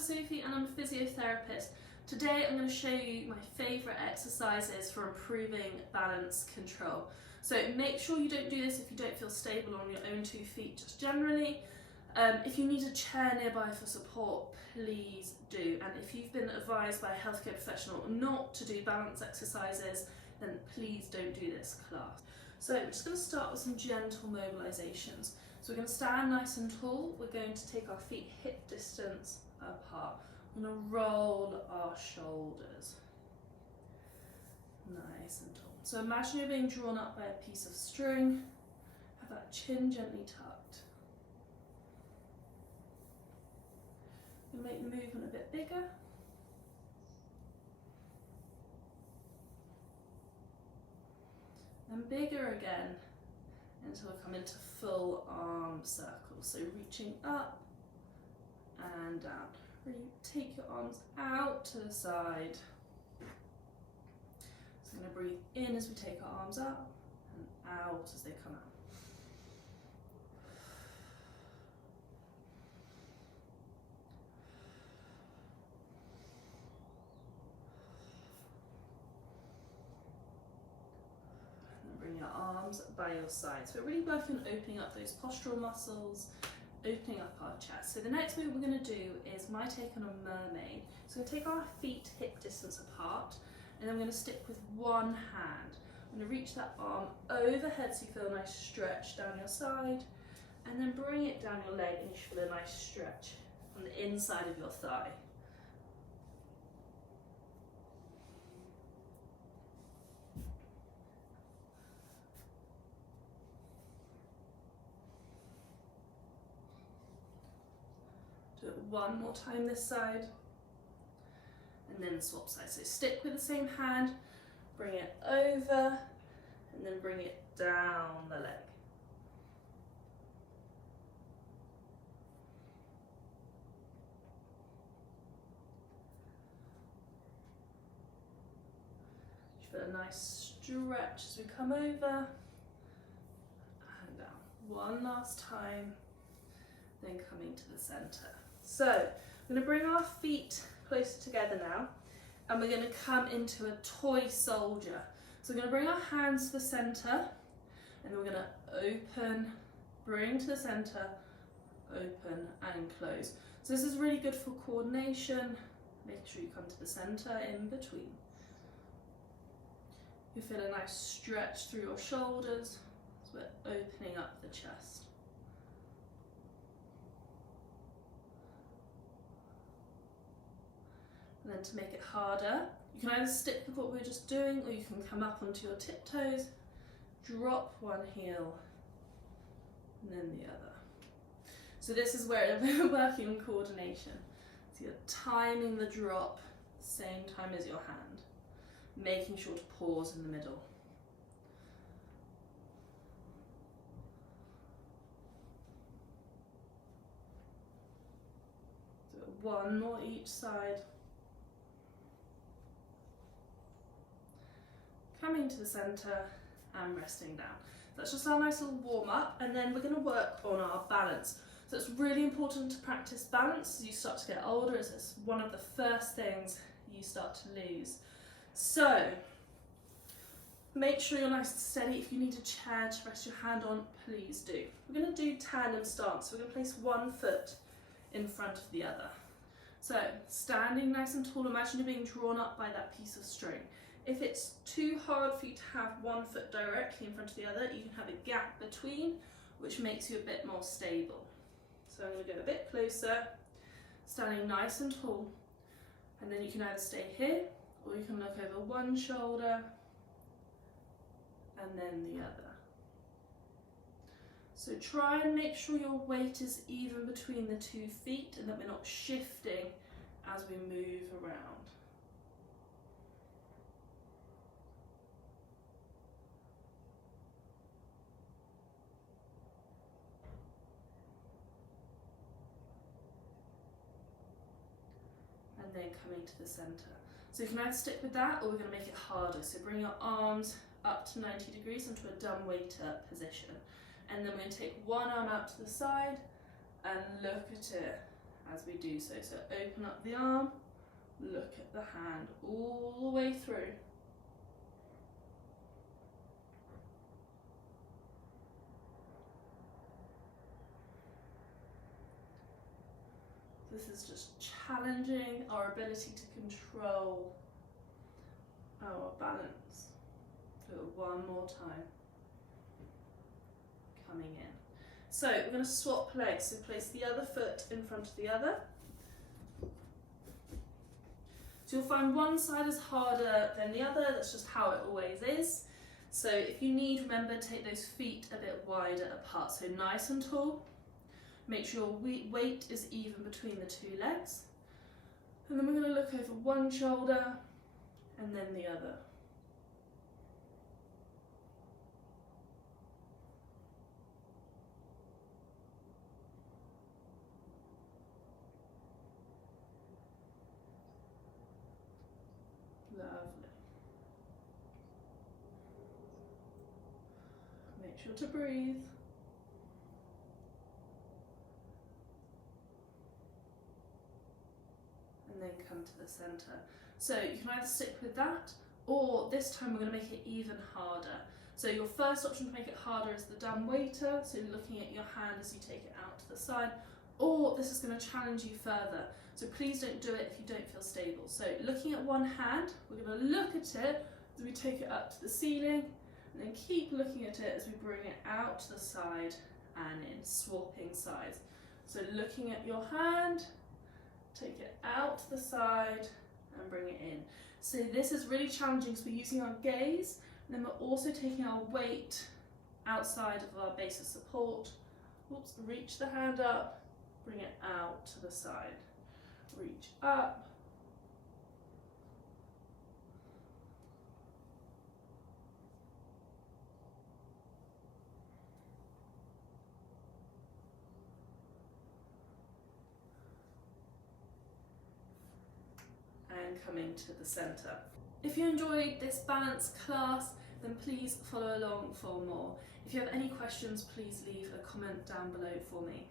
Sophie and I'm a physiotherapist. Today I'm going to show you my favourite exercises for improving balance control. So make sure you don't do this if you don't feel stable on your own 2 feet just generally. If you need a chair nearby for support, please do. And if you've been advised by a healthcare professional not to do balance exercises, then please don't do this class. So we're just going to start with some gentle mobilisations. So we're going to stand nice and tall. We're going to take our feet hip distance apart. We're going to roll our shoulders nice and tall. So imagine you're being drawn up by a piece of string. Have that chin gently tucked. We'll make the movement a bit bigger. And bigger again until we come into full arm circles. So reaching up and down. Really take your arms out to the side. So we're going to breathe in as we take our arms up and out as they come out. Bring your arms by your sides. So we're really working on opening up those postural muscles, opening up our chest. So the next move we're going to do is my take on a mermaid. So we're going to take our feet hip distance apart, and then we're going to stick with one hand. I'm going to reach that arm overhead so you feel a nice stretch down your side, and then bring it down your leg and you should feel a nice stretch on the inside of your thigh. Do it one more time this side, and then swap sides. So stick with the same hand, bring it over, and then bring it down the leg. You feel a nice stretch as we come over and down. One last time, then coming to the centre. So we're going to bring our feet closer together now, and we're going to come into a toy soldier. So we're going to bring our hands to the centre, and then we're going to open, bring to the centre, open and close. So this is really good for coordination. Make sure you come to the centre in between. You feel a nice stretch through your shoulders as we're opening up the chest. And then to make it harder, you can either stick with what we were just doing, or you can come up onto your tiptoes, drop one heel, and then the other. So this is where we're working on coordination. So you're timing the drop same time as your hand, making sure to pause in the middle. So one more each side. Coming to the centre and resting down. That's just our nice little warm up, and then we're going to work on our balance. So it's really important to practice balance as you start to get older, as it's one of the first things you start to lose. So make sure you're nice and steady. If you need a chair to rest your hand on, please do. We're going to do tandem stance. So we're going to place one foot in front of the other. So standing nice and tall, imagine you're being drawn up by that piece of string. If it's too hard for you to have one foot directly in front of the other, you can have a gap between, which makes you a bit more stable. So I'm going to go a bit closer, standing nice and tall, and then you can either stay here, or you can look over one shoulder and then the other. So try and make sure your weight is even between the 2 feet and that we're not shifting as we move around. And then coming to the centre. So you can either stick with that, or we're going to make it harder. So bring your arms up to 90 degrees into a dumb waiter position. And then we're going to take one arm out to the side and look at it as we do so. So open up the arm, look at the hand all the way through. This is just challenging our ability to control our balance. Do it one more time. Coming in. So we're going to swap legs. So place the other foot in front of the other. So you'll find one side is harder than the other. That's just how it always is. So if you need, remember, take those feet a bit wider apart. So nice and tall. Make sure weight is even between the two legs. And then we're going to look over one shoulder and then the other. Lovely. Make sure to breathe. And then come to the centre. So you can either stick with that, or this time we're going to make it even harder. So your first option to make it harder is the dumb waiter, so looking at your hand as you take it out to the side, or this is going to challenge you further. So please don't do it if you don't feel stable. So looking at one hand, we're going to look at it as we take it up to the ceiling, and then keep looking at it as we bring it out to the side and in, swapping sides. So looking at your hand, take it out to the side and bring it in. So this is really challenging because we're using our gaze, and then we're also taking our weight outside of our base of support. Oops, reach the hand up, bring it out to the side. Reach up. And coming to the centre. If you enjoyed this balance class, then please follow along for more. If you have any questions, please leave a comment down below for me.